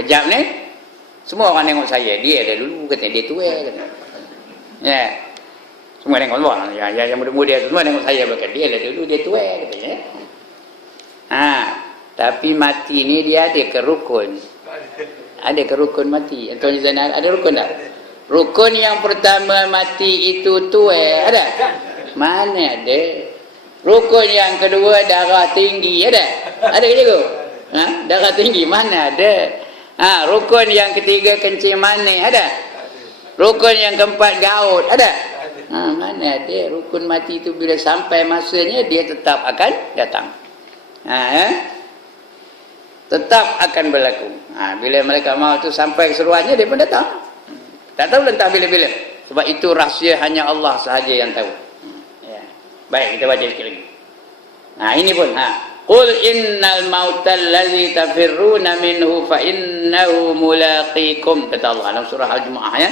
Kejap ni semua orang tengok saya. Dia dah dulu katanya dia tua katanya. Ya. Semua tengok semua. Yang muda-muda semua tengok saya berkata dia dah dulu dia tua katanya. Tapi mati ni dia ada ke rukun? Ada ke rukun mati? Tuan Zainal ada rukun tak? Rukun yang pertama mati itu tua ada? Mana ada? Rukun yang kedua darah tinggi ada? Ada ke cikgu? Darah tinggi mana ada? Rukun yang ketiga kencing manis ada? Rukun yang keempat gaut ada? Mana ada? Rukun mati itu bila sampai masanya dia tetap akan datang. Tetap akan berlaku. Bila mereka mau tu sampai keseruannya dia pun datang. Tak tahu entah bila-bila. Sebab itu rahsia hanya Allah sahaja yang tahu. Baik, kita baca sikit lagi. Ini pun Qul innal mautal ladzi tafirruna minhu fa innahu mulaqikum, kata Allah dalam surah Al-Jumu'ah ya.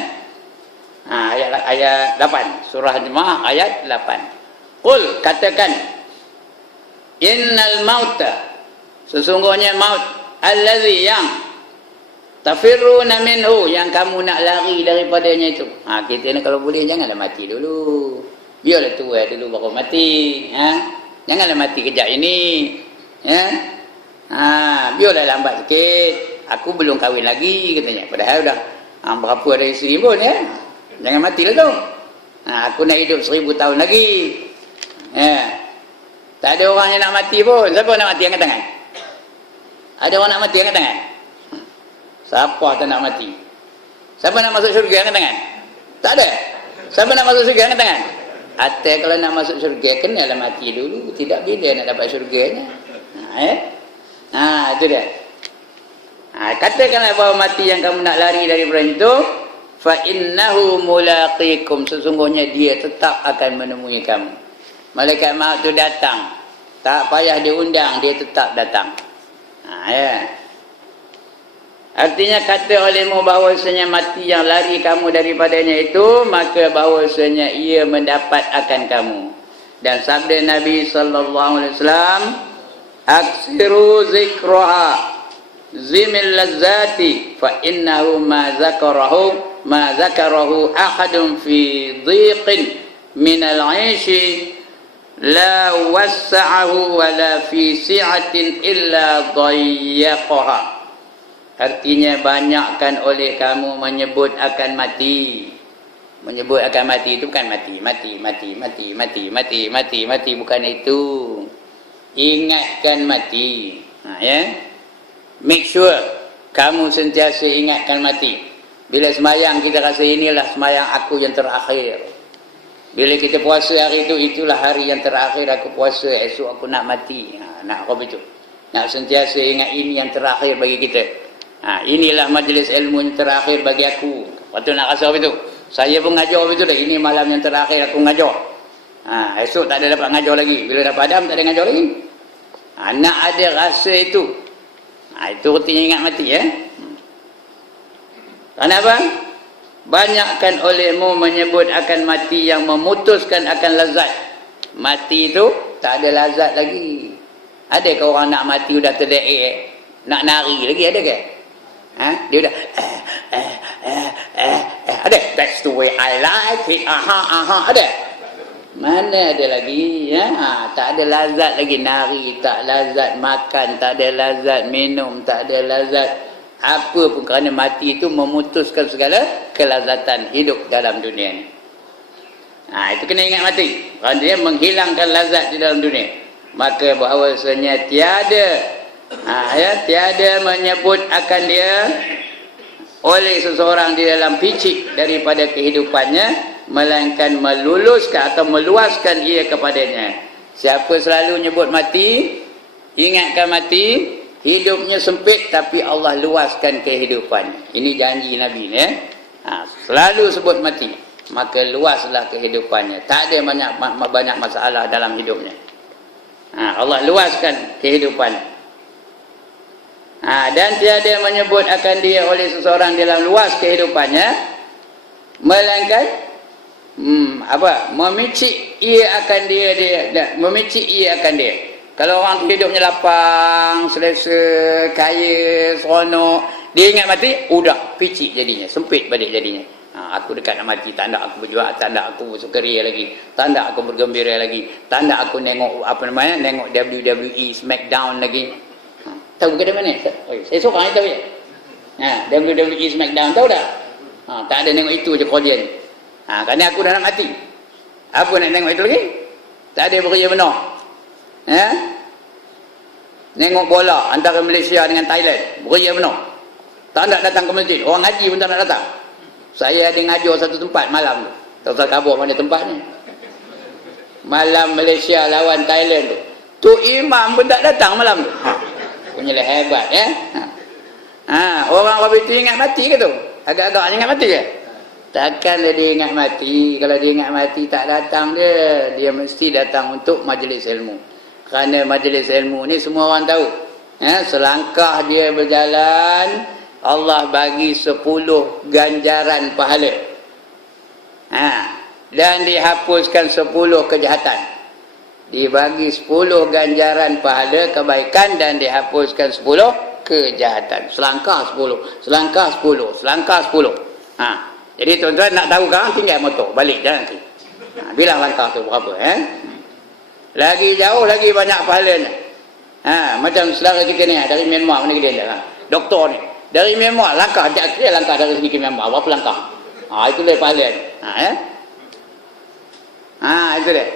Ayat 8. Surah Al-Jumu'ah ayat 8. Qul, katakan, innal mauta, sesungguhnya maut, allazi yang tafirruna minhu, yang kamu nak lari daripadanya itu. Kita ni kalau boleh janganlah mati dulu. Biarlah tua dulu baru mati. Janganlah mati kejap ini. Biarlah lambat sikit. Aku belum kahwin lagi katanya. Padahal dah berapa ada isteri pun ya. Jangan matilah tu. Aku nak hidup 1000 tahun lagi. Tak ada orang yang nak mati pun. Siapa nak mati angkat tangan? Ada orang nak mati angkat tangan? Siapa tak nak mati? Siapa nak masuk syurga angkat tangan? Tak ada. Siapa nak masuk syurga angkat tangan? Atau kalau nak masuk syurga kenalah mati dulu. Tidak bila nak dapat syurganya. Itu dia. Katakanlah bahawa mati yang kamu nak lari daripada itu, fa innahu mulaqikum, sesungguhnya dia tetap akan menemui kamu. Malaikat maut itu datang. Tak payah diundang, dia tetap datang. Artinya kata olehmu bahawasanya mati yang lari kamu daripadanya itu, maka bahawasanya ia mendapat akan kamu. Dan sabda Nabi SAW, aksiru zikraha zimil lazzati fa innahu ma zakarahu ahadun fi dhiqin minal aishi la wassa'ahu wa la fi si'atin illa dayyaqaha. Artinya banyakkan oleh kamu menyebut akan mati. Menyebut akan mati itu bukan mati, bukan itu. Ingatkan mati. Make sure kamu sentiasa ingatkan mati. Bila semayang kita rasa inilah semayang aku yang terakhir. Bila kita puasa hari itu, itulah hari yang terakhir aku puasa, esok aku nak mati. Nak apa itu? Nak sentiasa ingat ini yang terakhir bagi kita. Inilah majlis ilmu yang terakhir bagi aku. Lepas tu nak rasa apa itu? Saya pun ngajar apa itu dah. Ini malam yang terakhir aku ngajar. Esok tak ada dapat ngajar lagi. Bila dapat Adam tak ada ngajar lagi. Nak ada rasa itu. Itu artinya ingat mati ya. Kenapa? Banyakkan olehmu menyebut akan mati yang memutuskan akan lazat. Mati itu tak ada lazat lagi. Adakah orang nak mati sudah terdeik, nak nari lagi ada ke? Dia dah ada. That's the way I like it. Ada. Mana ada lagi ya? Tak ada lazat lagi nari, tak lazat makan, tak ada lazat minum, tak ada lazat apa pun, kerana mati itu memutuskan segala kelazatan hidup dalam dunia ni. Itu kena ingat mati. Kerana dia menghilangkan lazat di dalam dunia. Maka bahawasanya tiada menyebut akan dia oleh seseorang di dalam picik daripada kehidupannya, melainkan meluluskan atau meluaskan ia kepadanya. Siapa selalu nyebut mati, ingatkan mati, hidupnya sempit tapi Allah luaskan kehidupan. Ini janji Nabi ya. Selalu sebut mati, maka luaslah kehidupannya. Tak ada banyak masalah dalam hidupnya. Allah luaskan kehidupan. Dan tiada menyebut akan dia oleh seseorang dalam luas kehidupannya, melainkan memicik ia akan dia, memicik ia akan dia. Kalau orang hidupnya lapang, selesa, kaya, seronok, Dia ingat mati, udah picik jadinya, sempit balik jadinya. Aku dekat nak mati, tak nak aku berjuang, tak nak aku bersukaria lagi, tak nak aku bergembira lagi, tak nak aku nengok nengok WWE Smackdown lagi. Tahu ke mana? Saya seorang yang tahu je. WWE Smackdown tahu tak? Tak ada nengok itu je Korean. Kerana aku dah nak mati. Apa nak tengok itu lagi? Tak ada bekerja benar. Nengok bola antara Malaysia dengan Thailand, bekerja benar. Tak nak datang ke masjid. Orang ngaji pun tak nak datang. Saya ada ngajar satu tempat malam tu. Tak tahu khabar mana tempat ni. Malam Malaysia lawan Thailand tu. Tu imam pun tak datang malam tu. Punyalah hebat ya. Orang itu ingat mati ke tu? Agak-agak ingat mati ke? Takkanlah dia ingat mati. Kalau dia ingat mati tak datang dia. Dia mesti datang untuk majlis ilmu. Kerana majlis ilmu ni semua orang tahu. Selangkah dia berjalan, Allah bagi 10 ganjaran pahala. Dan dihapuskan 10 kejahatan. Dibagi 10 ganjaran pahala kebaikan dan dihapuskan 10 kejahatan. Selangkah 10, selangkah 10, selangkah 10. Jadi tuan-tuan nak tahu kan, tinggal motor balik jalan nanti. Bilang langkah tu berapa Lagi jauh lagi banyak pahalanya. Macam saudara kita ni dari Myanmar, mana dia dah. Doktor ni dari Myanmar, langkah dia langkah dari sini ke Myanmar, berapa langkah? Itu dia pahala. Itu dia.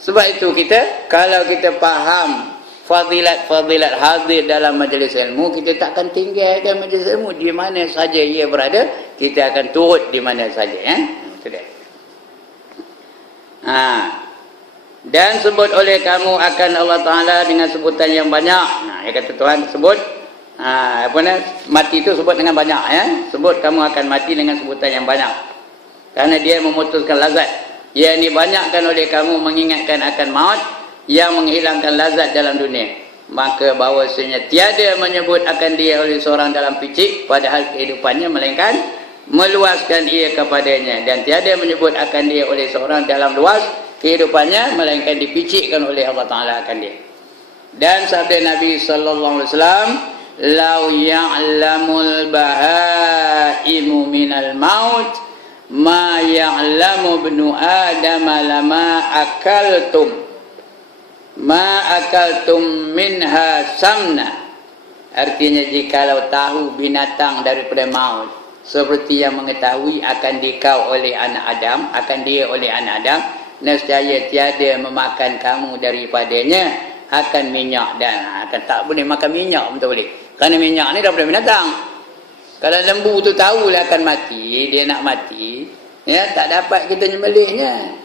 Sebab itu kita, kalau kita faham fadilat-fadilat hadir dalam majlis ilmu, kita takkan tinggalkan majlis ilmu di mana saja ia berada, kita akan turut di mana saja. Itu dia. Dan sebut oleh kamu akan Allah Ta'ala dengan sebutan yang banyak. Dia kata Tuhan sebut mati itu sebut dengan banyak sebut kamu akan mati dengan sebutan yang banyak, kerana dia memutuskan lazat. Ia ini banyakkan oleh kamu mengingatkan akan maut yang menghilangkan lazat dalam dunia. Maka bahawasanya tiada menyebut akan dia oleh seorang dalam picik padahal kehidupannya, melainkan meluaskan ia kepadanya. Dan tiada menyebut akan dia oleh seorang dalam luas kehidupannya, melainkan dipicikkan oleh Allah Ta'ala akan dia. Dan sabda Nabi SAW, lau ya'lamul bahaimu minal maut ma ya'lamu ibnu adam lama akaltum minha samna. Artinya jikalau tahu binatang daripada maut seperti yang mengetahui akan dikau oleh anak Adam, akan dia oleh anak Adam, nescaya tiada memakan kamu daripadanya akan minyak. Dan akan tak boleh makan minyak pun tak boleh, kerana minyak ni daripada binatang. Kalau lembu tu tahulah akan mati, dia nak mati, tak dapat kita nyembelihnya.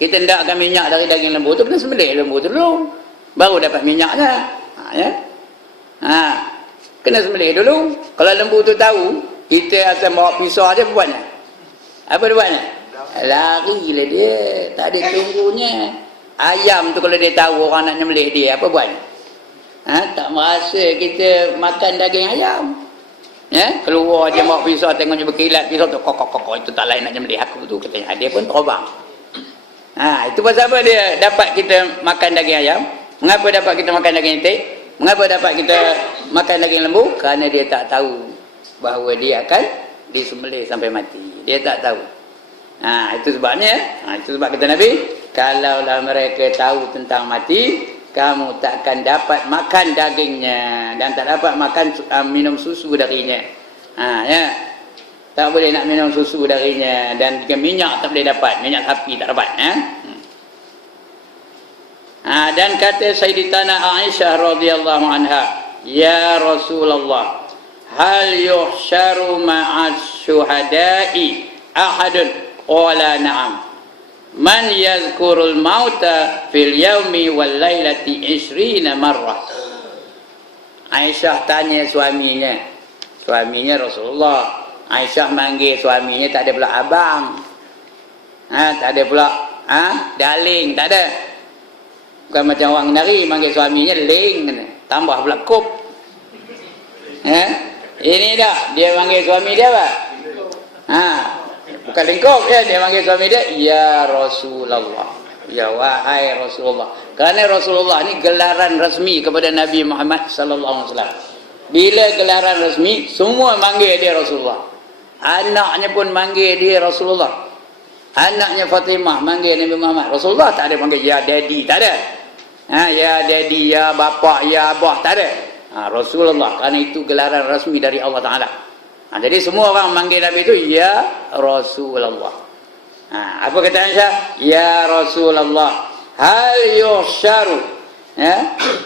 Kita hendakkan minyak dari daging lembu tu, kena sembelih lembu tu dulu, baru dapat minyaknya. Kena sembelih dulu. Kalau lembu tu tahu, kita akan bawa pisau aja, apa buatnya? Apa dia buatnya? Larilah dia, tak ada tunggunya. Ayam tu kalau dia tahu orang nak nyembelih dia, apa buatnya? Tak merasa kita makan daging ayam. Keluar je bawa pisau, tengoknya berkilat pisau tu, kok itu tak lain nak nyembelih aku tu, katanya. Dia pun terbang. Itu pasal apa dia dapat kita makan daging ayam? Mengapa dapat kita makan daging itik? Mengapa dapat kita makan daging lembu? Kerana dia tak tahu bahawa dia akan disembelih sampai mati. Dia tak tahu. Itu sebabnya, itu sebab kata Nabi, kalaulah mereka tahu tentang mati, kamu takkan dapat makan dagingnya dan tak dapat makan minum susu darinya. Tak boleh nak minum susu darinya, dan minyak tak boleh dapat, minyak sapi tak dapat. Dan kata Sayyidatuna Aisyah radhiyallahu anha, ya Rasulullah, hal yuhsyaru ma'as syuhada'i ahadun? Qala na'am. Man yadhkurul mauta fil yaumi wal lailati 20 marrah. Aisyah tanya suaminya Rasulullah. Aisyah manggil suaminya tak ada pula abang, tak ada pula darling, tak ada. Bukan macam orang nari manggil suaminya ling, tambah pula kup. Ini dah dia manggil suami dia apa? Bukan lingkup ya, dia manggil suami dia ya Rasulullah, ya wahai Rasulullah. Kerana Rasulullah ni gelaran rasmi kepada Nabi Muhammad sallallahu alaihi wasallam. Bila gelaran rasmi, semua manggil dia Rasulullah. Anaknya pun manggil dia Rasulullah. Anaknya Fatimah manggil Nabi Muhammad Rasulullah. Tak ada panggil ya daddy, tak ada. Ya daddy, ya bapa, ya abah, tak ada. Rasulullah, kerana itu gelaran rasmi dari Allah Ta'ala. Jadi semua orang manggil Nabi itu ya Rasulullah. Apa kata Aisyah? Ya Rasulullah, hal yuhsyaru,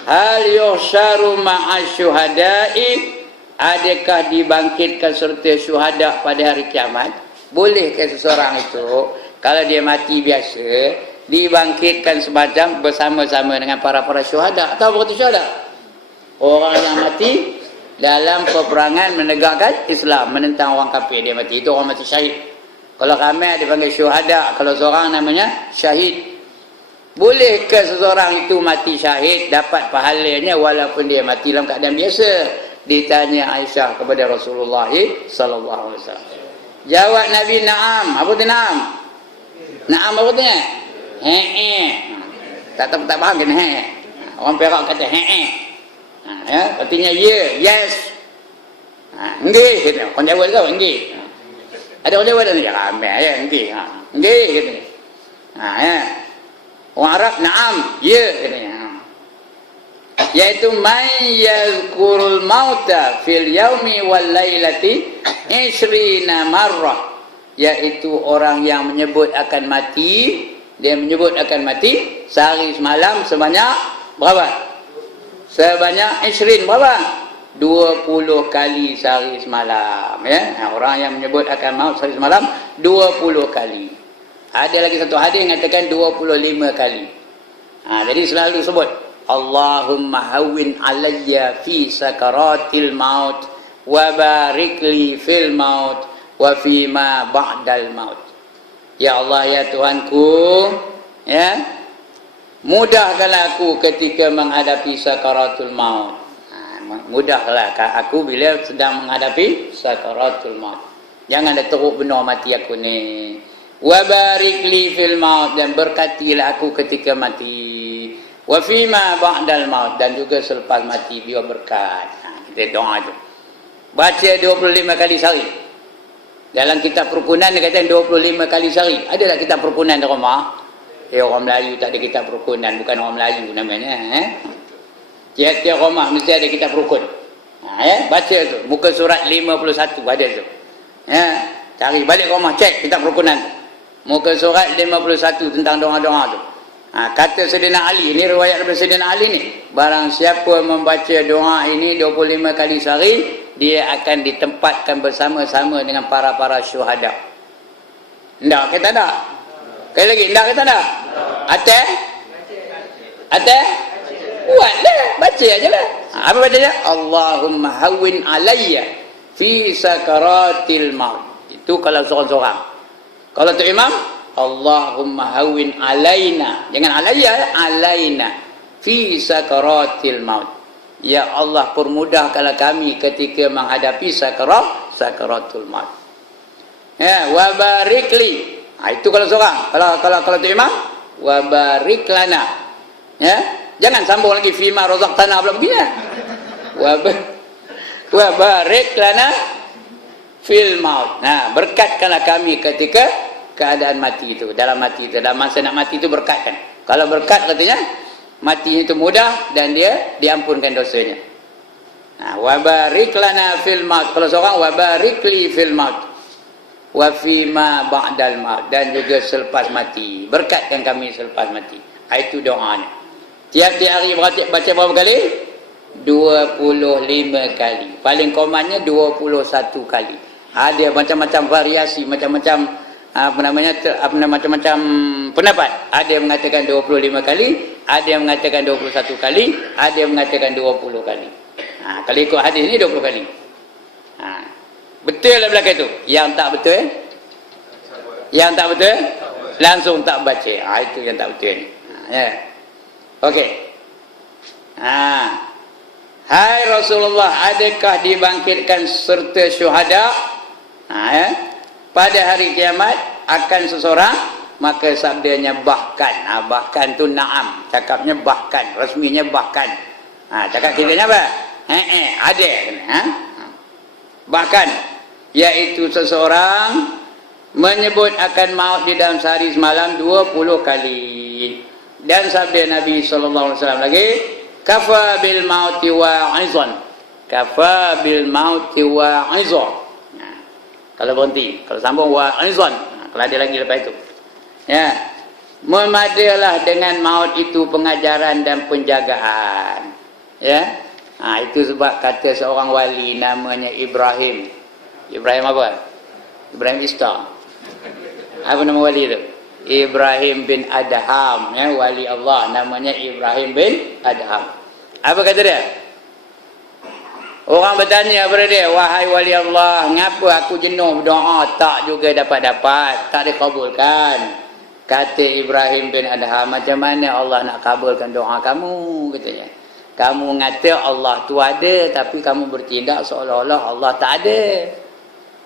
hal yuhsyaru ma'asyuhada'i, adakah dibangkitkan serta syuhada pada hari kiamat? Bolehkah seseorang itu kalau dia mati biasa dibangkitkan semacam bersama-sama dengan para syuhada? Atau berarti syuhada? Orang yang mati dalam peperangan menegakkan Islam, menentang orang kafir, dia mati, itu orang mati syahid. Kalau ramai dipanggil syuhada, kalau seorang namanya syahid. Bolehkah seseorang itu mati syahid dapat pahalanya walaupun dia mati dalam keadaan biasa? Ditanya Aisyah kepada Rasulullah sallallahu alaihi wasallam. Jawab Nabi, na'am. Apa tu na'am? Na'am apa tu? Tak faham kan? Orang Perak kata artinya ya, yes. Nggih gitu. Orang Jawa tahu nggih. Ada orang Jawa tak ni? Ramai ya nggih. Nggih gitu. Orang Arab na'am, ya katanya. Yaitu man yazkurul mauta fil yaumi wal lailati 20 marrah, yaitu orang yang menyebut akan mati, dia menyebut akan mati sehari semalam sebanyak berapa? Sebanyak 20 berapa? 20 kali sehari semalam, ya. Orang yang menyebut akan maut sehari semalam 20 kali. Ada lagi satu hadis yang mengatakan 25 kali. Jadi selalu sebut Allahumma hawwin alayya fi sakaratil maut wa barik li fil maut wa fi ma ba'dal maut. Ya Allah, ya Tuhanku, ya, mudahkanlah aku ketika menghadapi sakaratul maut. Mudahlah aku bila sedang menghadapi sakaratul maut. Jangan ada teruk benar mati aku ni. Wa barik li fil maut, dan berkatilah aku ketika mati. Wa fi ma ba'dal maut, dan juga selepas mati biar berkat. Kita doa tu. Baca 25 kali sehari. Dalam kitab perukunan dia kata 25 kali sehari. Ada tak kitab perukunan di rumah? Orang Melayu tak ada kitab perukunan, bukan orang Melayu namanya. Tiap-tiap rumah mesti ada kitab rukun. Baca tu. Muka surat 51 ada tu. Cari balik rumah, cek kitab perukunan. Muka surat 51 tentang doa-doa tu. Kata Sayyidina Ali, ini riwayat daripada Sayyidina Ali ni. Barang siapa membaca doa ini 25 kali sehari, dia akan ditempatkan bersama-sama dengan para syuhada. Ndak kita tak? Sekali lagi, ndak kita tak? Atas? Buatlah, baca aja lah. Apa bacanya? Allahumma hawwin alayya fi sakaratil maut. Itu kalau seorang-seorang. Kalau tu imam, Allahumma hawwin alaina. Jangan alayya, alaina fi sakaratil maut. Ya Allah, permudahkanlah kami ketika menghadapi sakaratul maut. Wa barik li. Itu kalau seorang. Kalau tu imam, wa barik lana. Jangan sambung lagi fima razaqtana pula begini. Wa barik lana fil maut. Berkatkanlah kami ketika keadaan mati itu, dalam mati itu, dalam masa nak mati itu berkatkan. Kalau berkat katanya mati itu mudah dan dia diampunkan dosanya. Wa barik lana fil maut. Kalau seorang wa barik li fil maut wa fima ba'dal maut, dan juga selepas mati, berkatkan kami selepas mati. Itu doanya. Tiap-tiap hari baca berapa kali? 25 kali. Paling komannya 21 kali. Ada macam-macam variasi, macam-macam macam-macam pendapat. Ada yang mengatakan 25 kali, ada yang mengatakan 21 kali, ada yang mengatakan 20 kali. Kalau ikut hadis ni 20 kali. Betul lah belakang tu. Yang tak betul, langsung tak baca. Itu yang tak betul ni. Okey. Hai Rasulullah, adakah dibangkitkan serta syuhada pada hari kiamat akan seseorang? Maka sabdanya bahkan. Bahkan tu na'am, cakapnya bahkan, resminya bahkan. Cakap kitanya apa? Ada. Bahkan iaitu seseorang menyebut akan maut di dalam sehari semalam 20 kali. Dan sabda Nabi sallallahu alaihi wasallam lagi, kafa bil mauti wa'izan. Kafa bil mauti wa'izan. Nah, kalau berhenti, kalau sambung wa'izan. Nah, kalau ada lagi lepas itu. Ya. Memadalah dengan maut itu pengajaran dan penjagaan. Ya. Nah, itu sebab kata seorang wali namanya Ibrahim. Ibrahim apa? Ibrahim Ista. Apa nama wali itu? Ibrahim bin Adham, ya, wali Allah namanya Ibrahim bin Adham. Apa kata dia? Orang bertanya kepada dia, wahai wali Allah, ngapa aku jenuh berdoa tak juga dapat-dapat, tak dikabulkan? Kata Ibrahim bin Adham, macam mana Allah nak kabulkan doa kamu? Katanya. Kamu ngata Allah tu ada, tapi kamu bertindak seolah-olah Allah tak ada.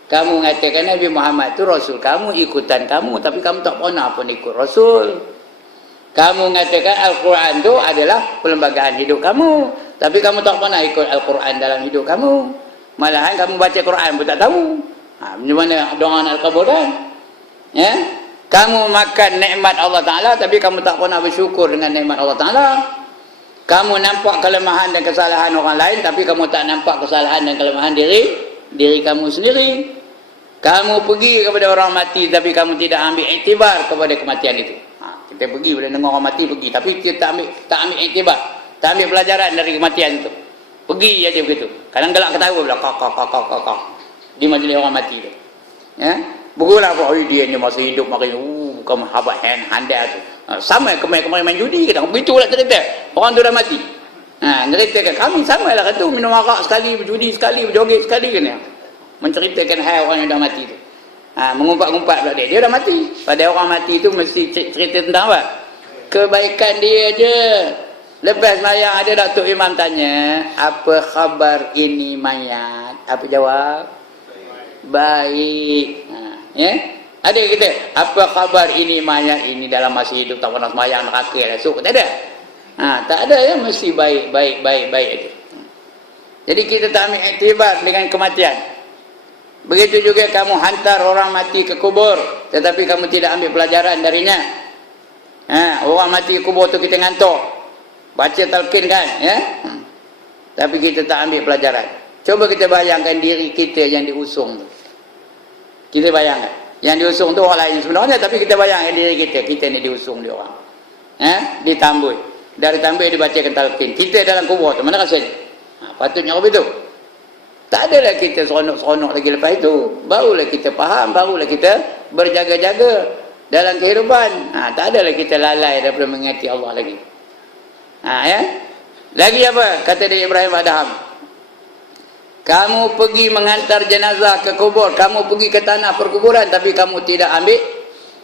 Kamu mengatakan Nabi Muhammad tu Rasul kamu, ikutan kamu, tapi kamu tak pernah pun ikut Rasul. Kamu mengatakan Al-Quran tu adalah perlembagaan hidup kamu, tapi kamu tak pernah ikut Al-Quran dalam hidup kamu. Malahan kamu baca Quran pun tak tahu. Macam mana doa nak kabulkan? Ya? Kamu makan nikmat Allah Ta'ala, tapi kamu tak pernah bersyukur dengan nikmat Allah Ta'ala. Kamu nampak kelemahan dan kesalahan orang lain, tapi kamu tak nampak kesalahan dan kelemahan diri kamu sendiri. Kamu pergi kepada orang mati, tapi kamu tidak ambil iktibar kepada kematian itu. Kita pergi bila dengar orang mati, pergi, tapi kita tak ambil iktibar, tak ambil pelajaran dari kematian itu. Pergi aja begitu. Kadang gelak ketawa pula, kak di majlis orang mati itu. Ya, berulah apa? Dia ni masih hidup, makin bukan habat handal tu. Sama kemarin main judi kita, begitulah cerita. Orang tu dah mati. Ceritakan kami sama lah kata, minum arak sekali, berjudi sekali, berjoget sekali kan ya. Menceritakan hal orang yang dah mati tu. Mengumpat-ngumpat pula dia dah mati. Pada orang mati tu mesti cerita tentang apa? Kebaikan dia je. Lepas mayat ada Datuk Imam tanya, apa khabar ini mayat? Apa jawab? Baik. Ya? Ada kita, apa khabar ini mayat ini dalam masa hidup tak pernah semayang neraka masuk? Tak ada. Tak ada ya, mesti baik aja. Jadi kita tak ambil iktibar dengan kematian. Begitu juga kamu hantar orang mati ke kubur, tetapi kamu tidak ambil pelajaran darinya. Orang mati ke kubur tu kita ngantuk, baca talqin kan, ya. Tapi kita tak ambil pelajaran. Coba kita bayangkan diri kita yang diusung tu. Kita bayangkan, yang diusung tu orang lain sebenarnya, tapi kita bayangkan diri kita ni diusung dia orang. Ditambui. Dari tambui dibacakan talqin. Kita dalam kubur tu, mana rasanya? Patutnya begitu. Tak adalah kita seronok-seronok lagi lepas itu. Barulah kita faham, barulah kita berjaga-jaga dalam kehidupan. Tak adalah kita lalai daripada mengingati Allah lagi. Ya. Lagi apa? Kata dia Ibrahim Adham. Kamu pergi menghantar jenazah ke kubur, kamu pergi ke tanah perkuburan, tapi kamu tidak ambil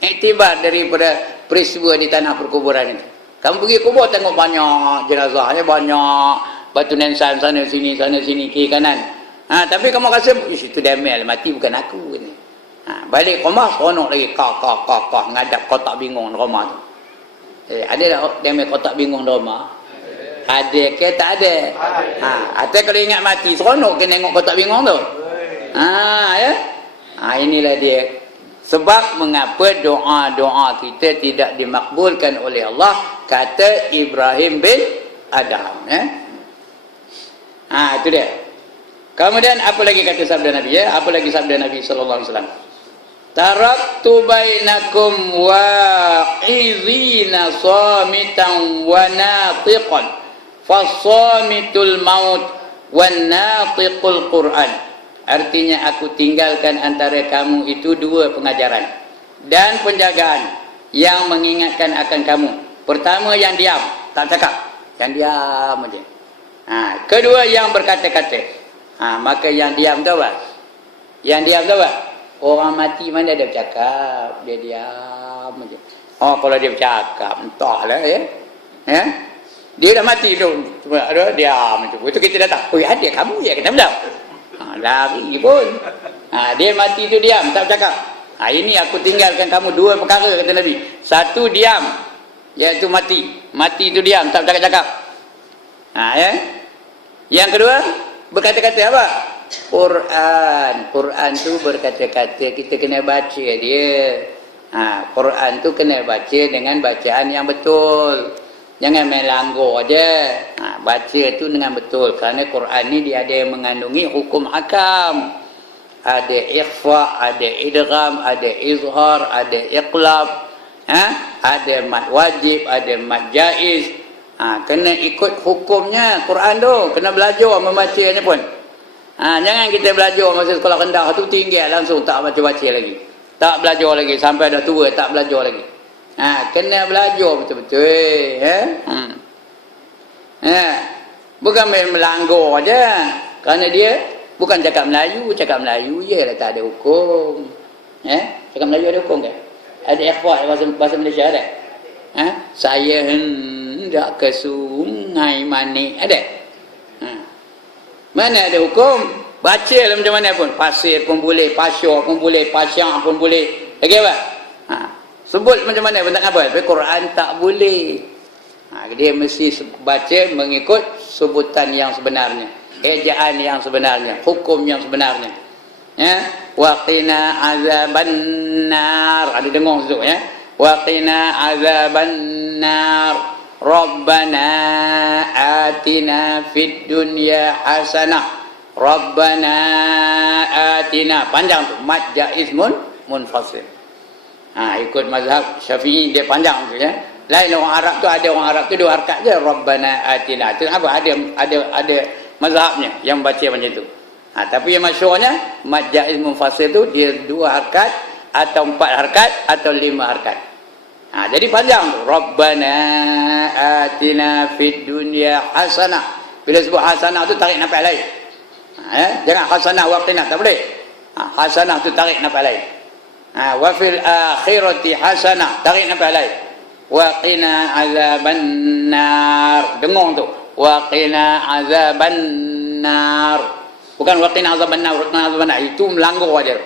iktibar daripada peristiwa di tanah perkuburan itu. Kamu pergi kubur tengok banyak jenazahnya, banyak batu nisan sana sini kiri kanan. Tapi kamu rasa itu Damel mati bukan aku ni. Balik rumah seronok lagi kak ngadap kotak bingung di rumah tu. Ada tak Damel kotak bingung di rumah? Ada ke tak ada? Atau kalau ingat mati seronok ke tengok kotak bingung tu? Ya. Inilah dia sebab mengapa doa-doa kita tidak dimakbulkan oleh Allah, kata Ibrahim bin Adham, ya. Itu dia. Kemudian apa lagi kata sabda Nabi, ya? Apa lagi sabda Nabi sallallahu alaihi wasallam? Taraktu bainakum wa'izina samitan wa natiqan. Fasamitul maut wan natiqul Quran. Artinya aku tinggalkan antara kamu itu dua pengajaran dan penjagaan yang mengingatkan akan kamu. Pertama yang diam, tak cakap, yang diam aja. Kedua yang berkata-kata. Maka yang diam tu apa? Yang diam tu apa? Orang mati mana dia bercakap, dia diam aja. Kalau dia bercakap, entahlah ya. Dia dah mati tu, ada diam tu. Itu kita datang. Oh, ada kamu ya, kenapa dah? Lari pun. Dia mati tu diam, tak bercakap. Ini aku tinggalkan kamu dua perkara, kata Nabi. Satu diam, iaitu mati. Mati tu diam, tak bercakap-cakap. Ya. Yang kedua, berkata-kata apa? Quran. Quran tu berkata-kata, kita kena baca dia. Quran tu kena baca dengan bacaan yang betul. Jangan main langgar aja. Baca tu dengan betul. Kerana Quran ni dia ada yang mengandungi hukum hakam. Ada ikhfa, ada idgham, ada izhar, ada iqlab. Ada mad wajib, ada mad jaiz. Kena ikut hukumnya Quran tu. Kena belajar membacanya pun. Jangan kita belajar masa sekolah rendah tu tinggal langsung tak baca-baca lagi. Tak belajar lagi sampai dah tua tak belajar lagi. Kena belajar betul-betul. Bukan main melanggar aja. Kerana dia bukan cakap Melayu je lah tak ada hukum. Cakap Melayu ada hukum ke? Ada ikhfa bahasa Malaysia ada? Saya hendak ke sungai Manik ada? Mana ada hukum? Baca lah macam mana pun. Pasir pun boleh, pasyur pun boleh, pasyak pun boleh. Lagi apa? Sebut macam mana pun tak apa. Tapi Quran tak boleh. Dia mesti baca mengikut sebutan yang sebenarnya. Ejaan yang sebenarnya. Hukum yang sebenarnya. Waqina azaban nar. Ada dengar situ ya. Waqina azaban nar. Rabbana atina fid dunya hasanah. Rabbana atina. Panjang tu. Mad jaiz munfasil. Ikut mazhab Syafi'i dia panjang tu ya. Lain orang Arab tu, ada orang Arab tu 2 harakat je. Rabbana atina. Itu apa? Ada mazhabnya yang baca macam tu. Tapi yang masyhurnya mad jaiz munfasil tu dia 2 harakat atau 4 harakat atau 5 harakat. Jadi panjang tu. Rabbana atina fid dunya hasanah. Bila sebut hasanah tu tarik nafas lain. Jangan hasanah waqtina, tak boleh. Hasanah tu tarik nafas lain. Wa fil akhirati hasanah, tarik nafas lain. Wa qina azaban nar. Dengung tu. Wa qina azaban nar. Bukan wa qina azaban nar, itu melanggar aja.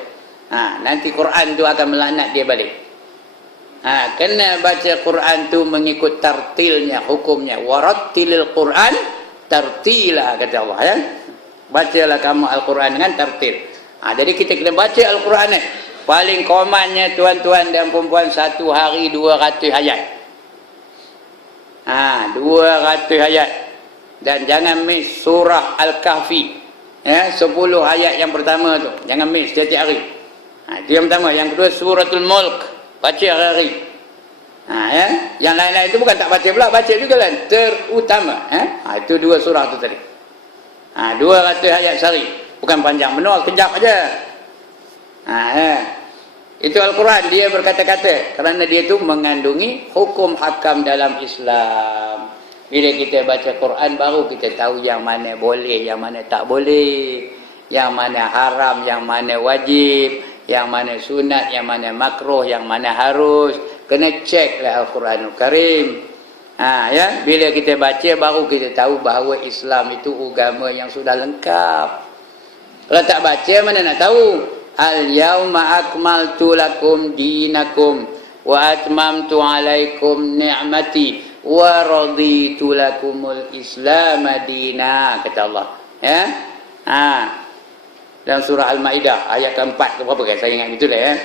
Nanti Quran tu akan melaknat dia balik. Kena baca Quran tu mengikut tartilnya, hukumnya. Warattilil Quran tartila, kata Allah ya. Bacalah kamu Al-Quran dengan tartil. Jadi kita kena baca Al-Quran ni. Paling komannya tuan-tuan dan perempuan 1 hari 200 ayat. 200 ayat. Dan jangan miss surah Al-Kahfi. 10 ayat yang pertama tu. Jangan miss setiap hari. Itu yang pertama. Yang kedua suratul Mulk. Baca hari-hari. Yang lain-lain itu bukan tak baca pula. Baca juga lah. Terutama. Itu 2 surah tu tadi. 200 ayat sehari. Bukan panjang benar. Kejap aja. Itu Al-Quran. Dia berkata-kata. Kerana dia tu mengandungi hukum hakam dalam Islam. Bila kita baca Quran baru kita tahu yang mana boleh, yang mana tak boleh. Yang mana haram, yang mana wajib. Yang mana sunat, yang mana makruh, yang mana harus. Kena ceklah Al-Quranul Karim. Bila kita baca baru kita tahu bahawa Islam itu agama yang sudah lengkap. Kalau tak baca mana nak tahu? Al-yawma akmaltu lakum dinakum wa atmamtu alaikum ni'mati wa raditu lakumul Islam madina, kata Allah. Dalam surah Al-Ma'idah ayat keempat ke berapa kan, saya ingat betul ya.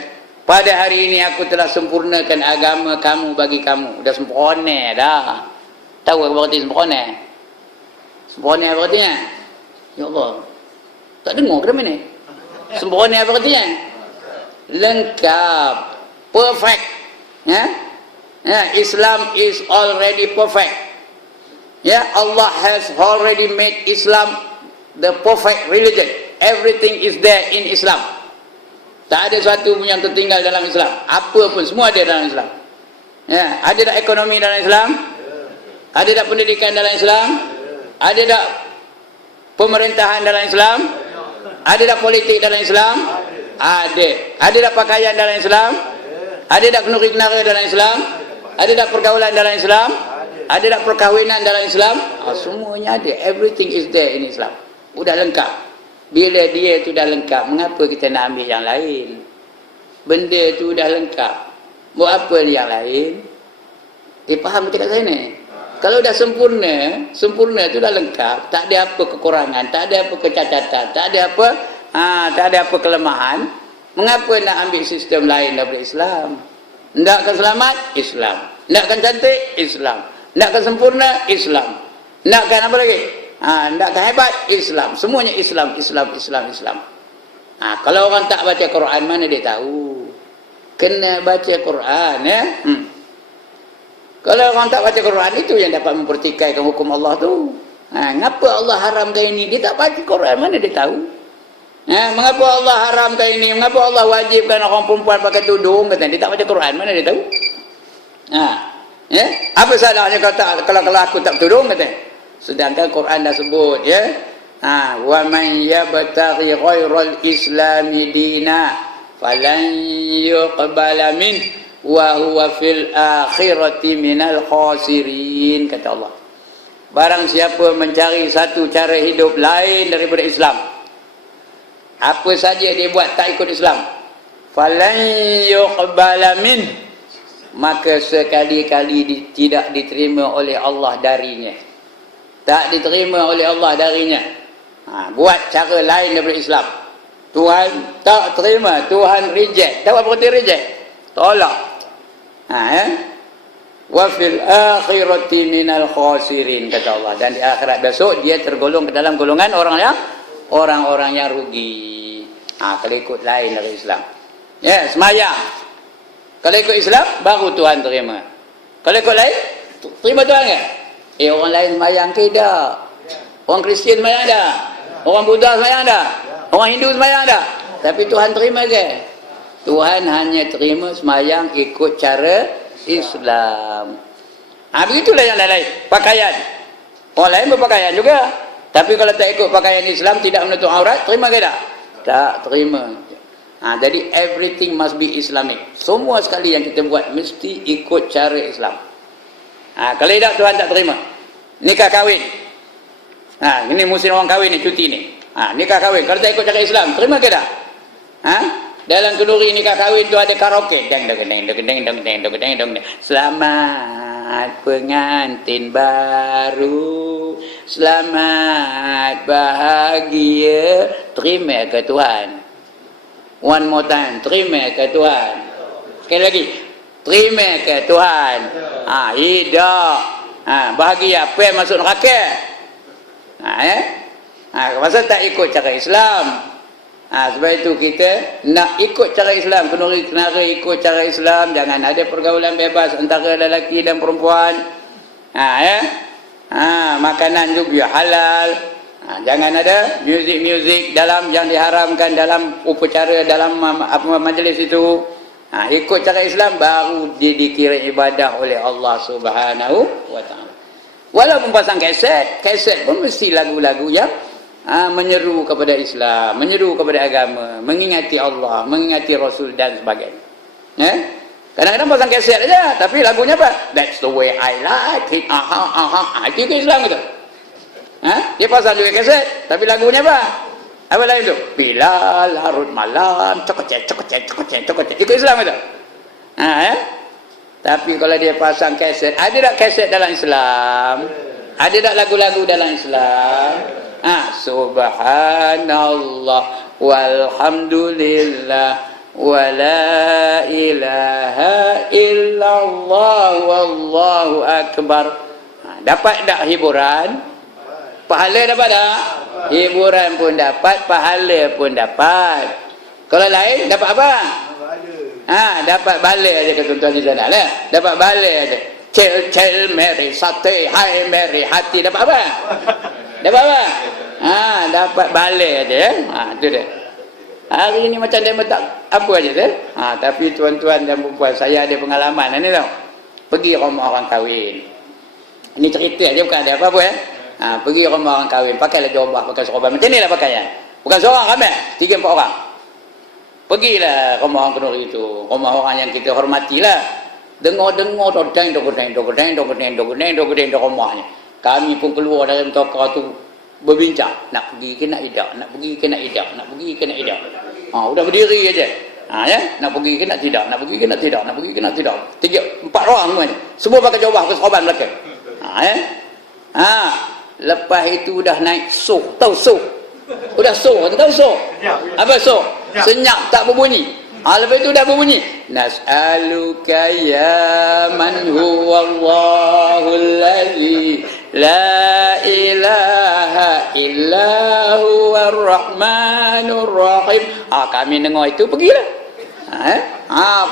Pada hari ini aku telah sempurnakan agama kamu bagi kamu. Dah sempurna dah. Tahu apa arti sempurna? Sempurna apa artinya? Ya Allah. Tak dengar ke mana? Sempurna apa artinya? Lengkap. Perfect. Islam is already perfect. Allah has already made Islam the perfect religion. Everything is there in Islam. Tak ada sesuatu yang tertinggal dalam Islam. Apa pun semua ada dalam Islam. Ada tak ekonomi dalam Islam? Ada tak pendidikan dalam Islam? Ada tak pemerintahan dalam Islam? Ada tak politik dalam Islam? Ada. Ada tak pakaian dalam Islam? Ada tak kenuri-kenara dalam Islam? Ada tak pergaulan dalam Islam? Ada tak perkahwinan dalam Islam? Semuanya ada. Everything is there in Islam. Sudah lengkap. Bila dia tu dah lengkap, mengapa kita nak ambil yang lain? Benda tu dah lengkap. Buat apa yang lain? Dia faham cakap saya ni? Kalau dah sempurna, sempurna itu dah lengkap, tak ada apa kekurangan, tak ada apa kecacatan, tak ada apa kelemahan. Mengapa nak ambil sistem lain daripada Islam? Nakkan selamat, Islam. Nakkan cantik, Islam. Nakkan sempurna, Islam. Nakkan apa lagi? Nakkan hebat, Islam. Semuanya Islam, Islam, Islam, Islam. Kalau orang tak baca Quran, mana dia tahu? Kena baca Quran, ya. Kalau orang tak baca Quran, itu yang dapat mempertikaikan hukum Allah tu. Ngapa Allah haramkan ini? Dia tak baca Quran, mana dia tahu? Mengapa Allah haramkan ini? Mengapa Allah wajibkan orang perempuan pakai tudung? Kata dia tak baca Quran, mana dia tahu? Ya? Apa salahnya kalau aku tak tudung? Kata. Sedangkan Quran dah sebut, ya. Wa man yabtaghi ghairal islami dina falan yuqbala min wa huwa fil akhirati minal khasirin, kata Allah. Barang siapa mencari satu cara hidup lain daripada Islam, apa saja dia buat tak ikut Islam, falan yuqbala min, maka sekali-kali tidak diterima oleh Allah darinya. Tak diterima oleh Allah darinya. Buat cara lain daripada Islam, Tuhan tak terima, Tuhan reject. Tahu apa arti reject? Tolak. Wa fil akhirati minal khasirin, kata Allah. Dan di akhirat besok dia tergolong ke dalam golongan orang-orang yang rugi. Kalau ikut lain dari Islam. Ya, semayang. Kalau ikut Islam baru Tuhan terima. Kalau ikut lain, terima Tuhan ke? Orang lain semayang ke tak? Orang Kristian semayang tak? Orang Buddha semayang tak? Orang Hindu semayang tak? Tapi Tuhan terima ke? Tuhan hanya terima semayang ikut cara Islam. Begitulah yang lain. Pakaian. Orang lain berpakaian juga. Tapi kalau tak ikut pakaian Islam, tidak menutup aurat, terima ke tak? Tak terima. Jadi everything must be Islamic. Semua sekali yang kita buat mesti ikut cara Islam. Kalau tidak, Tuhan tak terima. Nikah kahwin. Ini musim orang kahwin ni, cuti ni. Nikah kahwin. Kalau tak ikut cara Islam, terima ke tak? Dalam kenduri nikah kahwin tu ada karaoke. Deng deng deng deng deng deng deng deng deng deng. Selamat pengantin baru, selamat bahagia. Terima ke Tuhan? One more time, terima ke Tuhan? Sekali lagi, terima ke Tuhan? Hidup. Bahagia apa yang masuk neraka? Masa tak ikut cara Islam. Sebab itu kita nak ikut cara Islam, kena ikut cara Islam. Jangan ada pergaulan bebas antara lelaki dan perempuan. Makanan juga halal. Jangan ada muzik-muzik dalam yang diharamkan dalam upacara, dalam majlis itu. Ikut cara Islam baru dia dikira ibadah oleh Allah Subhanahu wa taala. Walaupun pasang kaset pun mesti lagu-lagu yang menyeru kepada Islam, menyeru kepada agama, mengingati Allah, mengingati Rasul dan sebagainya. Kadang-kadang pasang kaset aja, tapi lagunya apa? That's the way I like it. Itu ke Islam gitu. Dia pasang juga kaset, tapi lagunya apa? Apa lain tu? Bila larut malam, cokocek. Ikut Islam itu. Tapi kalau dia pasang kaset, ada tak kaset dalam Islam? Ada tak lagu-lagu dalam Islam? Subhanallah walhamdulillah wala ilaha illallah wallahu akbar. Dapat tak hiburan? Pahala dapat tak? Hiburan pun dapat, pahala pun dapat. Kalau lain dapat apa? Dapat balik aja ke tuan-tuan di sana lah. Dapat balik aja. Cel Mary sate, hai Mary hati, dapat apa? Dapat apa? Dapat balik aja ya. Itu dia. Hari ini macam dia tak apa aja tu. Tapi tuan-tuan dan puan, saya ada pengalaman ni tau. Pergi rumah orang kahwin. Ini cerita aja, bukan ada apa-apa ya. Pergi rumah orang kahwin, pakailah jubah, pakai serban. Macam inilah pakaian. Bukan seorang ramai, 3-4 orang. Pergilah rumah orang kenduri itu, rumah orang yang kita hormatilah. Dengar-dengar dodeng rumahnya. Kami pun keluar dari toko tu berbincang, nak pergi ke nak tidak, nak pergi ke nak tidak, nak pergi ke nak tidak. Udah berdiri aja. Ya, nak pergi ke nak tidak, nak pergi ke nak tidak, nak pergi ke nak tidak. 3-4 orang semuanya. Semua pakai jubah, pakai serban belakang. Lepas itu dah naik suh. Tahu suh? Udah suh, tahu suh? Apa suh? Senyap tak berbunyi. Lepas itu dah berbunyi. Nas'aluka ya man huwallahul ladzi la ilaha illa huwar rahmanur rahim. Kami dengar itu pergilah.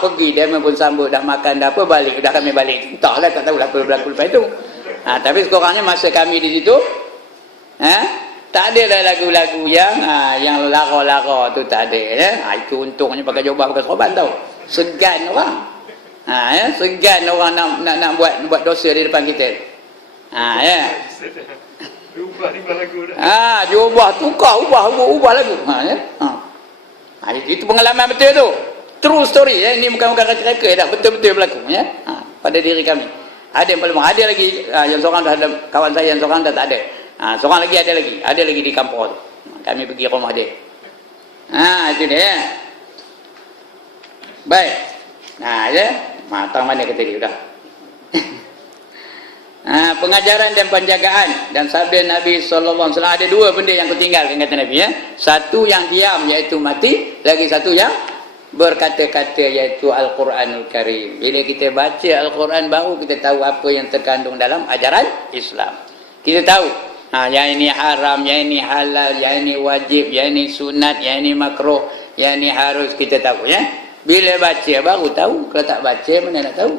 Pergi dia pun sambut, dah makan dah apa, balik dah, kami balik. Entahlah, tak tahu apa berlaku lepas itu. Tapi sekurangnya masa kami di situ, tak ada lah lagu-lagu yang lara-lara tu, tak ada. Itu untungnya pakai jubah, pakai sorban tau. Segan orang. Segan orang nak buat dosa di depan kita. Ubah lagu dah. Jubah tukar, ubah lagu. Itu pengalaman betul tu. True story ini bukan reka-reka dah, betul-betul berlaku pada diri kami. Ada yang paling ada lagi yang seorang dah ada, kawan saya yang seorang dah tak ada. Seorang lagi ada lagi di kampung tu. Kami pergi rumah dia. Itu dia. Baik. Matang mana kata dia dah. Pengajaran dan penjagaan dan sabda Nabi SAW ada dua benda yang ketinggalkan kata Nabi. Satu yang diam iaitu mati, lagi satu yang berkata-kata iaitu Al-Quranul Karim. Bila kita baca Al-Quran baru kita tahu apa yang terkandung dalam ajaran Islam. Kita tahu yang ini haram, yang ini halal, yang ini wajib, yang ini sunat, yang ini makruh, yang ini harus, kita tahu Bila baca baru tahu. Kalau tak baca mana nak tahu.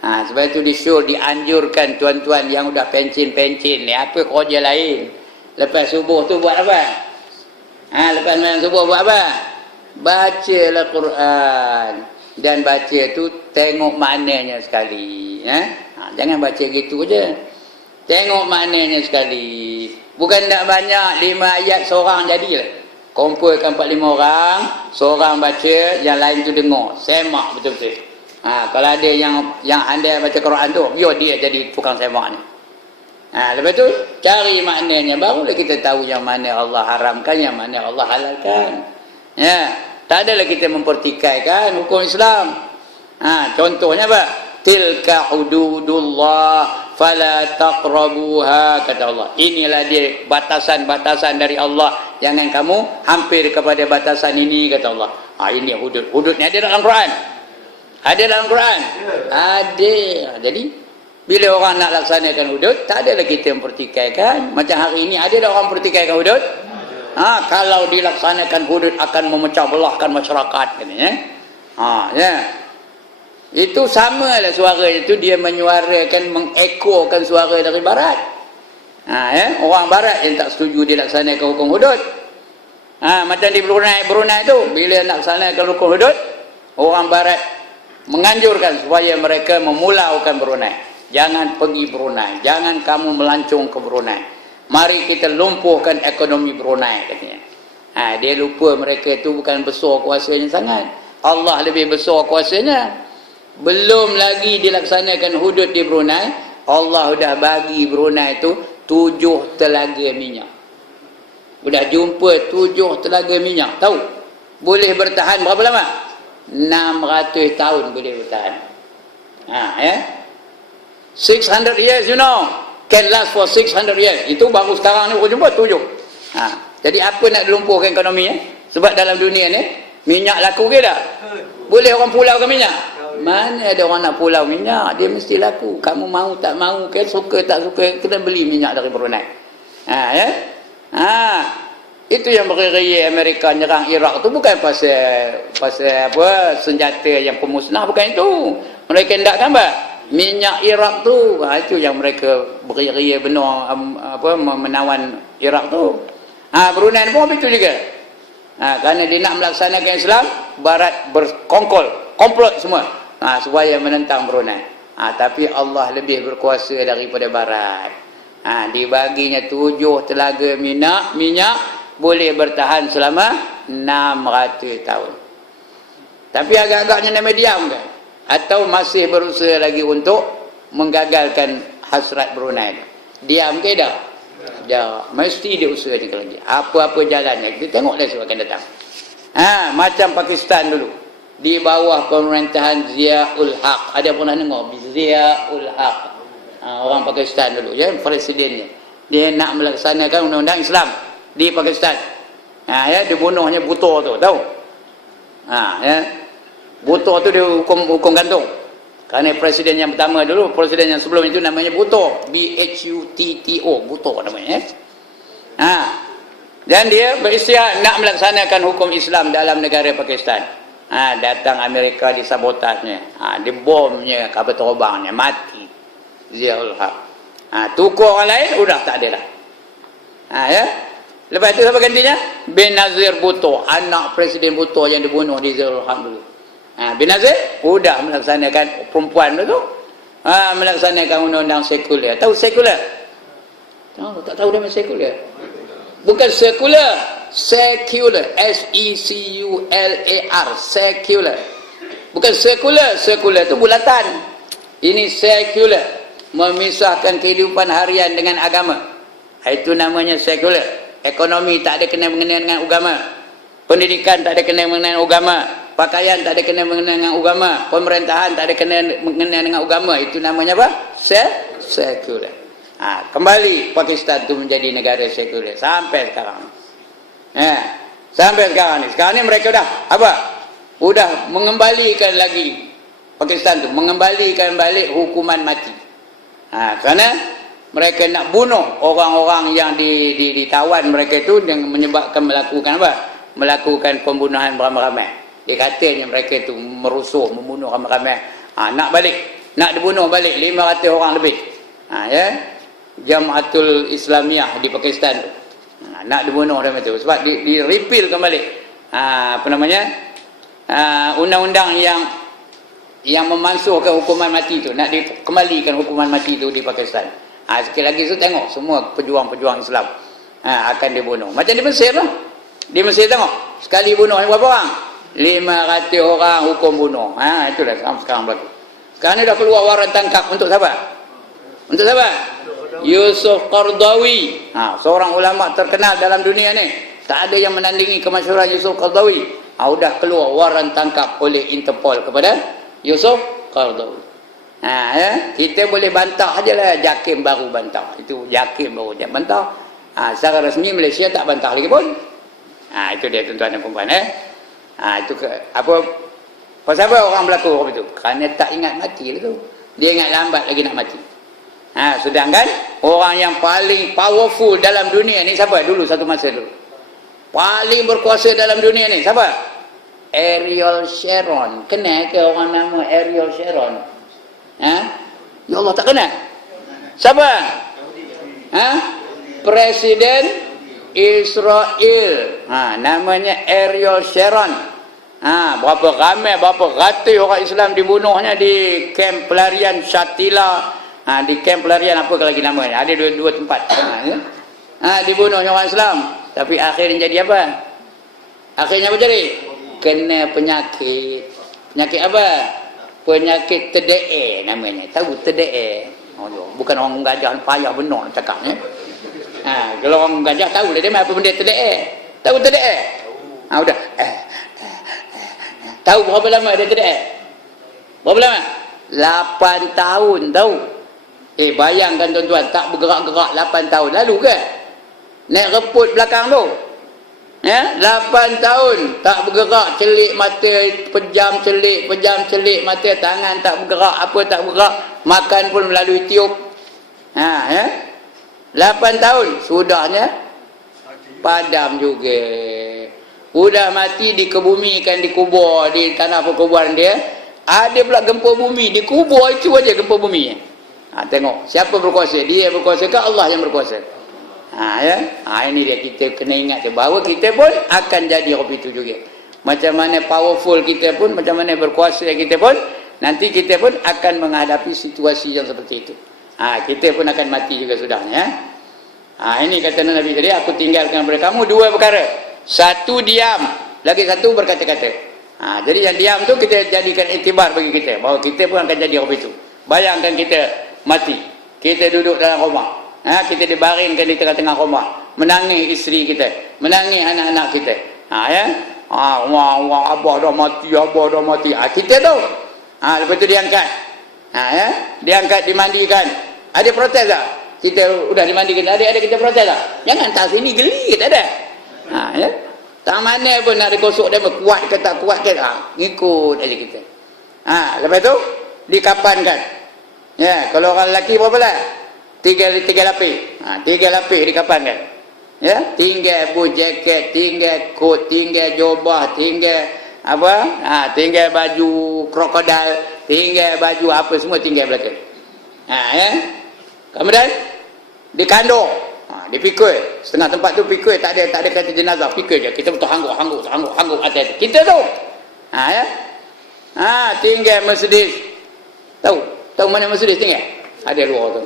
Sebab itu dianjurkan tuan-tuan yang udah pencin-pencin ni, apa kerja lain lepas subuh tu buat apa? Lepas malam subuh buat apa? Bacalah Quran. Dan baca tu tengok maknanya sekali. Jangan baca gitu je. Tengok maknanya sekali. Bukan tak banyak 5 ayat seorang jadilah. Kumpulkan 4-5 orang, seorang baca, yang lain tu dengar. Semak betul-betul. Kalau ada yang andai baca Quran tu, biar dia jadi tukang semak ni. Lepas tu cari maknanya, barulah kita tahu yang mana Allah haramkan, yang mana Allah halalkan. Tak adalah kita mempertikaikan hukum Islam. Contohnya apa? Tilka hududullah fala taqrabuha, kata Allah. Inilah dia batasan-batasan dari Allah, jangan kamu hampir kepada batasan ini, kata Allah. Ini hudud. Hudud ni ada dalam Quran. Ada dalam Quran? Ada. Jadi bila orang nak laksanakan hudud, tak adalah kita mempertikaikan. Macam hari ini ada tak orang mempertikaikan hudud? Kalau dilaksanakan hudud akan memecah belahkan masyarakat, katanya. Itu sama lah suara itu, dia menyuarakan, mengekokan suara dari barat. Orang barat yang tak setuju dilaksanakan hukum hudud. Macam di Brunei tu, bila nak laksanakan hukum hudud, orang barat menganjurkan supaya mereka memulaukan Brunei. Jangan pergi Brunei, jangan kamu melancong ke Brunei. Mari kita lumpuhkan ekonomi Brunei, katanya. Dia lupa mereka itu bukan besar kuasanya sangat. Allah lebih besar kuasanya. Belum lagi dilaksanakan hudud di Brunei, Allah sudah bagi Brunei itu 7 telaga minyak. Sudah jumpa 7 telaga minyak. Tahu? Boleh bertahan berapa lama? 600 tahun boleh bertahan. 600 years, you know, can last for 600 years. Itu baru sekarang ni baru jumpa 7. Jadi apa nak lumpuhkan ekonomi? Sebab dalam dunia ni minyak laku ke tak? Boleh orang pulau ke minyak? Mana ada orang nak pulau minyak? Dia mesti laku. Kamu mahu tak mahu ke, suka tak suka, kita beli minyak dari Brunei. Itu yang beraya Amerika nyerang Iraq tu bukan pasal apa senjata yang pemusnah, bukan itu. Mereka hendak gambar minyak Iraq tu. Itu yang mereka beraya benar menawan Iraq tu. Brunei pun begitu juga. Kerana dia nak melaksanakan Islam, barat komplot semua supaya menentang Brunei. Tapi Allah lebih berkuasa daripada barat. Dibaginya 7 telaga minyak boleh bertahan selama 600 tahun. Tapi agak-agaknya nama diam kan? Atau masih berusaha lagi untuk menggagalkan hasrat Brunei? Diam ke dah? Ya, mesti dia usaha lagi. Apa-apa jalannya kita tengoklah sebab akan datang. Macam Pakistan dulu, di bawah pemerintahan Ziaul Haq. Ada pernah dengar Ziaul Haq? orang Pakistan dulu, ya, presidennya. Dia nak melaksanakan undang-undang Islam di Pakistan. Ya, dibunuhnya Bhutto tu, tahu? Ya. Bhutto tu dia hukum gantung. Kerana presiden yang pertama dulu, presiden yang sebelum itu namanya Bhutto, Bhutto, Bhutto namanya. Dan dia beristiak nak melaksanakan hukum Islam dalam negara Pakistan. Datang Amerika disabotasnya, dibomnya kapal terbangnya, mati Ziaul Haq. Tukar orang lain sudah tak ada dah. Ya. Lepas itu apa gantinya? Benazir Bhutto, anak presiden Bhutto yang dibunuh di Ziaul Haq dulu. Benazir sudah melaksanakan perempuan tu, melaksanakan undang-undang sekular. Tahu sekular? Tahu tak tahu dia sekular? Bukan sekular, secular, S-E-C-U-L-A-R, secular. Bukan sekular, sekular itu bulatan. Ini secular, memisahkan kehidupan harian dengan agama. Itu namanya sekular. Ekonomi tak ada kena mengenai dengan agama. Pendidikan tak ada kena mengenai dengan agama. Pakaian tak ada kena mengenai dengan agama. Pemerintahan tak ada kena mengenai dengan agama. Itu namanya apa? Sekular. Kembali Pakistan itu menjadi negara sekular sampai sekarang. Sampai sekarang ni. Sekarang ni mereka dah apa? Sudah mengembalikan lagi Pakistan tu, mengembalikan balik hukuman mati. Kerana mereka nak bunuh orang-orang yang ditawan mereka itu dengan menyebabkan melakukan apa? Melakukan pembunuhan beramai-ramai. Dia katanya mereka itu merusuh, membunuh ramai-ramai. Nak balik, nak dibunuh balik 500 orang lebih. Ya. Jamaatul Islamiyah di Pakistan tu. Nak dibunuh dalam itu sebab di-repeal kembali undang-undang yang memansuhkan hukuman mati tu, nak dikembalikan hukuman mati tu di Pakistan. Sekali lagi tu tengok semua pejuang-pejuang Islam akan dibunuh. Macam di Mesir lah. Di Mesir tengok, sekali bunuh berapa orang? 500 orang hukum bunuh. Itulah sekarang berlaku. Sekarang ni dah keluar waran tangkap untuk siapa? Untuk siapa? Yusuf Qaradawi, seorang ulama terkenal dalam dunia ni. Tak ada yang menandingi kemasyhuran Yusuf Qaradawi. Sudah keluar waran tangkap oleh Interpol kepada Yusuf Qaradawi. Ya, kita boleh bantah ajalah, JAKIM baru bantah. Itu JAKIM baru dia bantah. Secara resmi Malaysia tak bantah lagi pun. Itu dia tuan-tuan dan puan-puan. Itu apa? Pasal apa orang berlaku itu? Kerana tak ingat mati lah tu. Dia ingat lambat lagi nak mati. Sedangkan orang yang paling powerful dalam dunia ni siapa? Dulu satu masa dulu. Paling berkuasa dalam dunia ni siapa? Ariel Sharon. Kenal ke orang nama Ariel Sharon? Ya Allah, tak kenal? Siapa? Presiden Israel. Namanya Ariel Sharon. Berapa ramai, berapa ratus orang Islam dibunuhnya di kamp pelarian Shatila. Di kamp pelarian apa lagi namanya? Ada dua tempat. Dibunuhnya orang Islam. Tapi akhirnya jadi apa? Akhirnya apa jadi? Kena penyakit. Penyakit apa? Penyakit TDA namanya. Tahu TDA? Bukan orang gajah payah benar cakapnya. Kalau orang gajah tahu dia apa benda TDA. Tahu TDA? Udah. Tahu berapa lama dia TDA? Berapa lama? 8 tahun tahu. Bayangkan tuan-tuan, tak bergerak-gerak 8 tahun. Lalu ke? Naik reput belakang tu. 8 tahun tak bergerak, celik mata, pejam celik mata, tangan tak bergerak, apa tak bergerak, makan pun melalui tiup. 8 tahun sudahnya padam juga. Sudah mati, dikebumikan, dikubur di tanah perkuburan dia. Ada pula gempa bumi, dikubur itu aja gempa bumi. Tengok siapa berkuasa, dia berkuasa ke Allah yang berkuasa? Ini dia, kita kena ingat bahawa kita pun akan jadi orang itu juga. Macam mana powerful kita pun, macam mana berkuasa kita pun, nanti kita pun akan menghadapi situasi yang seperti itu. Kita pun akan mati juga sudahnya. Ini kata Nabi tadi, aku tinggalkan kepada kamu 2 perkara. Satu diam, lagi satu berkata-kata. Jadi yang diam tu kita jadikan iktibar bagi kita, bahawa kita pun akan jadi orang itu. Bayangkan kita mati, kita duduk dalam rumah, kita dibaringkan di tengah-tengah rumah, menangis isteri kita, menangis anak-anak kita, abah dah mati, kita tu, lepas tu diangkat, diangkat, dimandikan, Ada protes tak? Kita udah dimandikan, ada kita protes tak? Jangan tak sini geli, tak ada. Ya. Tak mana pun nak digosok dia kuat ke tak kuat ke, ngikut aja kita. Lepas tu dikapankan. Ya, kalau orang lelaki berapa lah? Tiga lapis. Tiga lapis dikapankan. Ya, tinggal baju jaket, tinggal kot, tinggal jubah, tinggal apa? Tinggal baju krokodil, tinggal baju apa semua tinggal belakang. Ya. Kemudian dikandung, dipikul. Setengah tempat tu pikul, tak ada kata jenazah, pikul je. Kita betul hangguk atas kita tu. Ya. Tinggal Mercedes. Tahu mana Mercedes tinggal? Ada luar tu.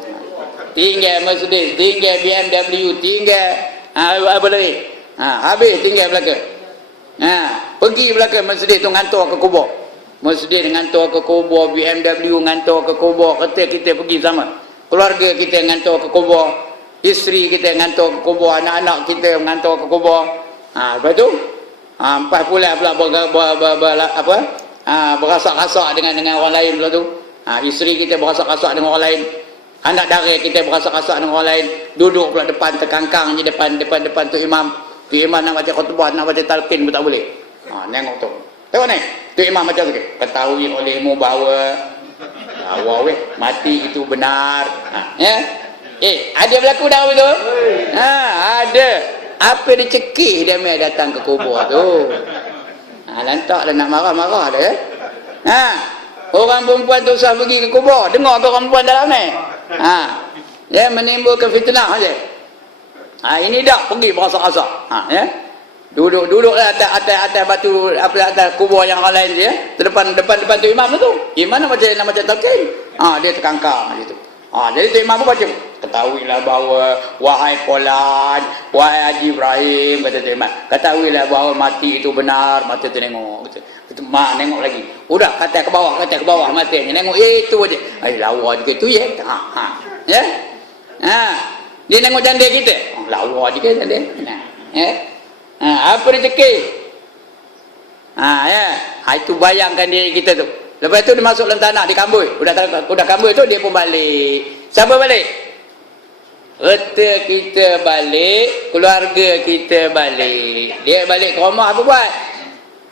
Tinggal Mercedes, tinggal BMW, tinggal apa lagi? Habis tinggal belakang. Pergi belakang Mercedes tu ngantor ke kubur. Mercedes ngantor ke kubur, BMW ngantor ke kubur, kita pergi sama. Keluarga kita ngantor ke kubur, isteri kita ngantor ke kubur, anak-anak kita ngantor ke kubur. Lepas tu 4 bulan pula berasak-rasak dengan orang lain pula tu. Isteri kita berasak-rasak dengan orang lain. Anak dara kita berasak-rasak dengan orang lain. Duduk pula depan, terkangkang je depan tu imam. Tu imam nak baca khutbah, nak baca talqin pun tak boleh. Tengok tu. Tengok ni. Tu imam macam tu. Ketahui olehmu bahawa mati itu benar. Ya. Ada berlaku dah betul? Ada. Apa dia cekih dia mai datang ke kubur tu. Lantak dah nak marah-marah dah ya. Orang perempuan tu usah pergi ke kubur, dengar ke orang perempuan dalam ni. Ya, menimbulkan fitnah saja. Ini dak pergi berasak-asak. Ya. Duduklah atas batu atas kubur yang orang lain dia. Depan tu imam tu. Imam nak baca talqin. Dia terkangkang macam tu. Jadi tu imam pun baca. Ketahuilah bahawa wahai Polan, wahai Haji Ibrahim, kata tu imam. Ketahuilah bahawa mati itu benar. Mata tu nengok. Itu mak nengok lagi. Udah kata ke bawah matanya. Nengok itu aja. Lawa juga tu ya. Ya. Dia nengok janda kita. Lawa juga janda. Ya. Apa rezeki? Ya. Itu bayangkan diri kita tu. Lepas tu dia masuk dalam tanah, dia kambui. Udah kambui tu dia pun balik. Siapa balik? Reta kita balik, keluarga kita balik. Dia balik ke rumah apa buat?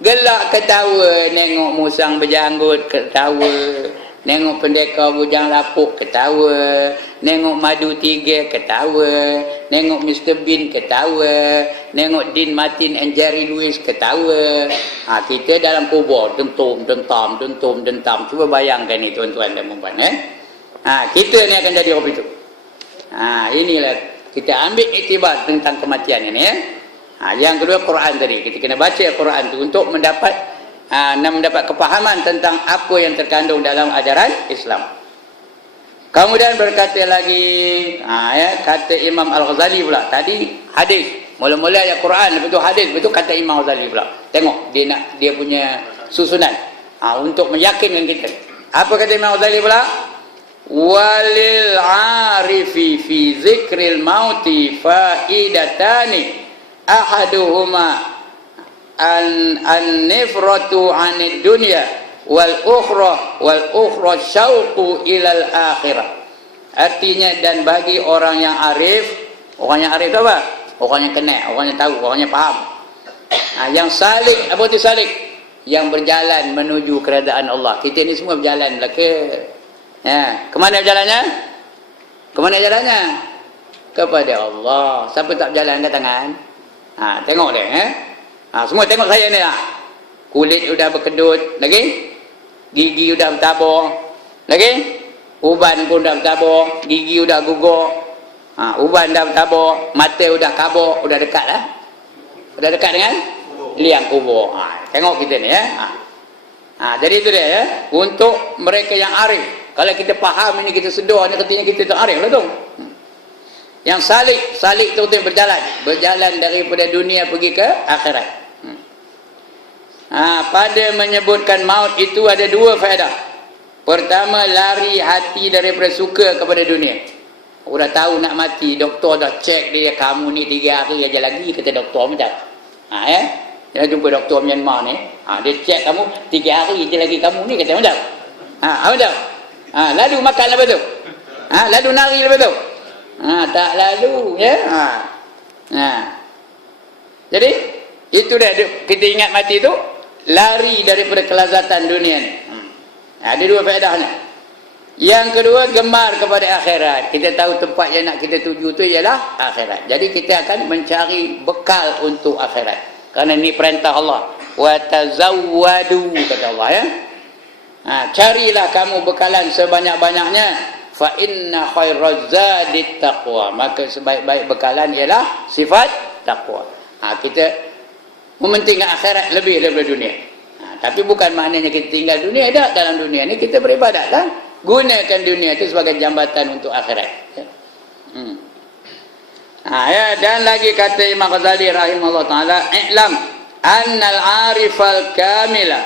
Gelak ketawa, nengok musang berjanggut ketawa, nengok pendekar bujang lapuk ketawa, nengok Madu 3 ketawa, nengok Mr. Bean ketawa, nengok Dean Martin and Jerry Lewis ketawa. Kita dalam kubur dentum. Cuba bayangkan ni tuan-tuan dan puan-puan. Kita ni akan jadi orang itu. Inilah kita ambil iktibar tentang kematian ini ya. Yang kedua Quran tadi, kita kena baca Quran tu untuk mendapat kepahaman tentang apa yang terkandung dalam ajaran Islam. Kemudian berkata lagi, kata Imam Al-Ghazali pula. Tadi hadis, mula-mula ayat Quran, lepas tu hadis, lepas tu kata Imam Al-Ghazali pula. Tengok dia punya susunan untuk meyakinkan kita. Apa kata Imam Al-Ghazali pula? Walil arifi fi zikril mauti faidatani ahaduhuma an-nifratu 'anid dunya wal ukhra syauqu ilal akhirah. Artinya, dan bagi orang yang arif tu apa? Orang yang kenal, orang yang tahu, orang yang faham. Yang salik, apa tu salik? Yang berjalan menuju keredaan Allah. Kita ni semua berjalan belaka. Kemana jalannya? Kepada Allah. Siapa tak berjalan angkat tangan? Tengok dia. Semua tengok saya ni lah. Kulit udah berkedut. Lagi? Gigi udah bertabur. Lagi? Uban pun dah bertabur. Gigi udah gugur. Uban dah bertabur. Mata udah kabur. Udah dekat lah. Udah dekat dengan liang kubur. Tengok kita ni ya. Jadi itu dia ya. Untuk mereka yang arif. Kalau kita faham ini, kita sedar ni, katanya kita tak arif lah tu. Yang salik tu berjalan daripada dunia pergi ke akhirat. Pada menyebutkan maut itu ada 2 faedah. Pertama, lari hati daripada suka kepada dunia. Udah tahu nak mati, doktor dah cek dia, kamu ni 3 hari aja lagi, kata doktor macam. Dia jumpa doktor Myanmar ni, dia cek kamu 3 hari aja lagi kamu ni, kata macam. Macam. Lalu makan apa tu? Lalu nari lepas tu. Tak lalu, ya. Jadi itu dia kita ingat mati tu lari daripada kelazatan dunia ni. Ada dua faedahnya. Yang kedua, gemar kepada akhirat. Kita tahu tempat yang nak kita tuju tu ialah akhirat. Jadi kita akan mencari bekal untuk akhirat. Kerana ini perintah Allah. Wa tazawwadu, kata Allah, ya. Carilah kamu bekalan sebanyak-banyaknya. Fa inna khairaz zadit taqwa. Maka sebaik-baik bekalan ialah sifat takwa. Kita mementingkan akhirat lebih daripada dunia. Tapi bukan maknanya kita tinggal dunia. Tak, dalam dunia ni kita beribadatlah. Gunakan dunia itu sebagai jambatan untuk akhirat. Dan lagi kata Imam Ghazali rahimahullah ta'ala, i'lam annal arifal kamila